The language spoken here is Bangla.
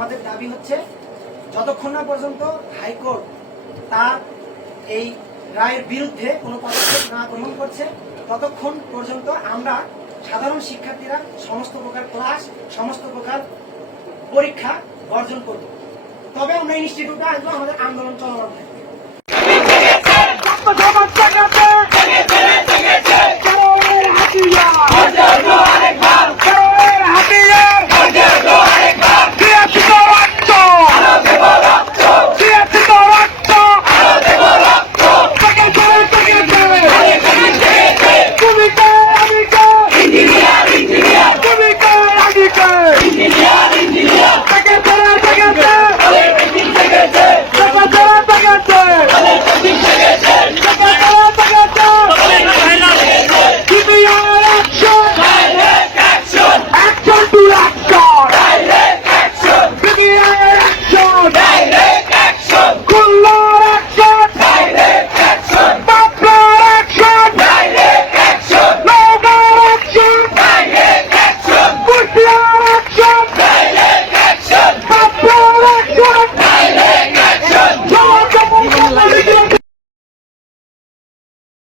আমাদের দাবি হচ্ছে যতক্ষণ না পর্যন্ত হাইকোর্ট তার এই রায়ের বিরুদ্ধে কোনো পদক্ষেপ না গ্রহণ করছে ততক্ষণ পর্যন্ত আমরা সাধারণ শিক্ষার্থীরা সমস্ত প্রকার ক্লাস সমস্ত প্রকার পরীক্ষা বর্জন করব। তবে আমরা ইনস্টিটিউটে আসবো, আমাদের আন্দোলন চলমান থাকবে।